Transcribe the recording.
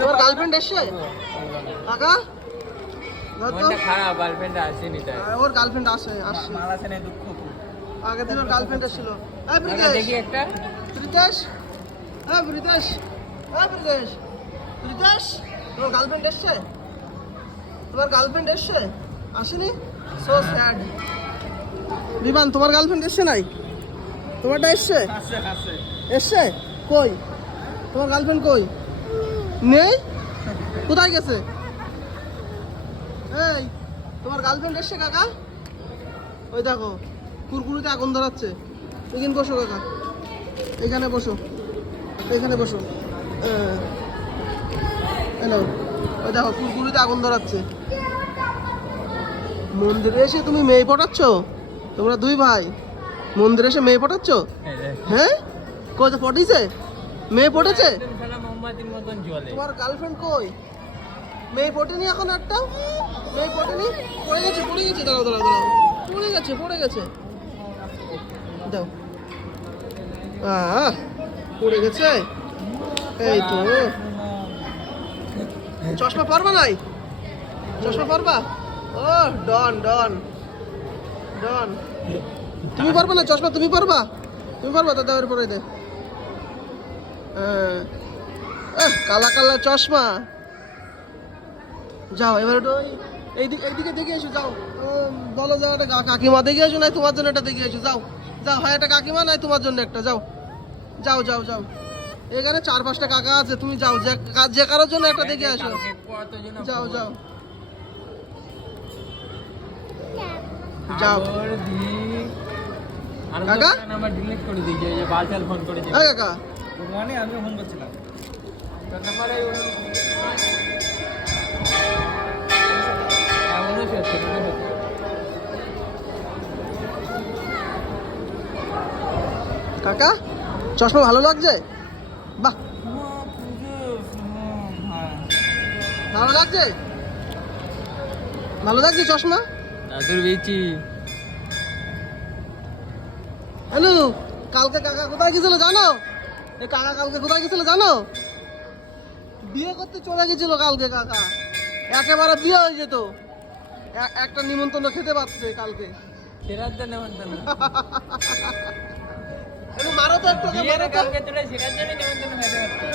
তোমার গার্লফ্রেন্ড এসছে কাকা? খারাপ গার্লফ্রেন্ড আসেনি তাই ওর গার্লফ্রেন্ড আসছে দুঃখ আগের দিন ওর গার্লফ্রেন্ড এসেছিল। দেখি একটা প্রীতেশ, হ্যাঁ প্রীতেশ, হ্যাঁ প্রীতেশ, প্রীতেশ তোমার গার্লফ্রেন্ড এসছে? তোমার গার্লফ্রেন্ড এসছে? আসেনি? So sad. বিমান তোমার গার্লফ্রেন্ড এসছে নাই? তোমারটা এসছে? এসছে? কই তোমার গার্লফ্রেন্ড কই? নেই? কোথায় গেছে? এই তোমার গার্লফ্রেন্ড এসছে কাকা? ওই দেখো কুরকুরিতে আগুন ধরাচ্ছে। এখানে বসো কাকা, এখানে বসো, এখানে বসো। হ্যালো, ওই দেখো কুরকুরিতে আগুন ধরাচ্ছে। মন্দিরে এসে তুমি মেয়ে পটাচ্ছ? তোমরা দুই ভাই মন্দিরে এসে মেয়ে পটাচ্ছ? হ্যাঁ কোথায় পটিছে? মেয়ে পটেছে? তোমার গার্লফ্রেন্ড কই? মেয়ে পটেনি এখন একটা? মেয়ে পটেনি? পড়ে গেছে, পড়ে গেছে, দাঁড়াও দাঁড়াও দাঁড়াও, পড়ে গেছে, পড়ে গেছে, দাও। পড়ে গেছে। এই তো চশমা পরবা নাই? চশমা পরবা? ও ডন ডন ডন। তুমি পারবা না চশমা? তুমি পারবা? তুমি পারবা তো? দাও পরে দে। কালা কালা চশমা। যাও এবার একটু এইদিকে দেখে এসো, যাও। বলো যাও একটা কাকিমা দেখে এসো, নাই তোমার জন্য একটা দেখে এসো, যাও যাও। হ্যাঁ একটা কাকিমা, নাই তোমার জন্য একটা, যাও যাও যাও যাও। এখানে 4-5টা কাকা আছে, তুমি যাও, যে কারোর জন্য একটা দেখে আসো, যাও যাও যাও। কাকা নাম্বার ডিলিট করে দিয়েছে, এই যে বালচাল ফোন করে দিয়েছে। হ্যাঁ কাকা মানে আমি ফোন করছিলাম তার নাম্বারে কাকা চশমা ভালো লাগছে? বাহ ভালো লাগছে, ভালো লাগছে চশমা। দাদুর বেচি। হ্যালো, কালকে কাকা কোথায় গেছিল জানো? এই কাকা কালকে কোথায় গেছিল জানো? বিয়ে করতে চলে গেছিল কালকে কাকা। একেবারে বিয়ে হয়ে যেত, একটা নিমন্ত্রণ খেতে পারছে কালকে। সেরার জন্য নিমন্ত্রণ, মারো তো একটু, মারো তো। কালকে চলে সেরার জন্য নিমন্ত্রণ খেতে পারছে।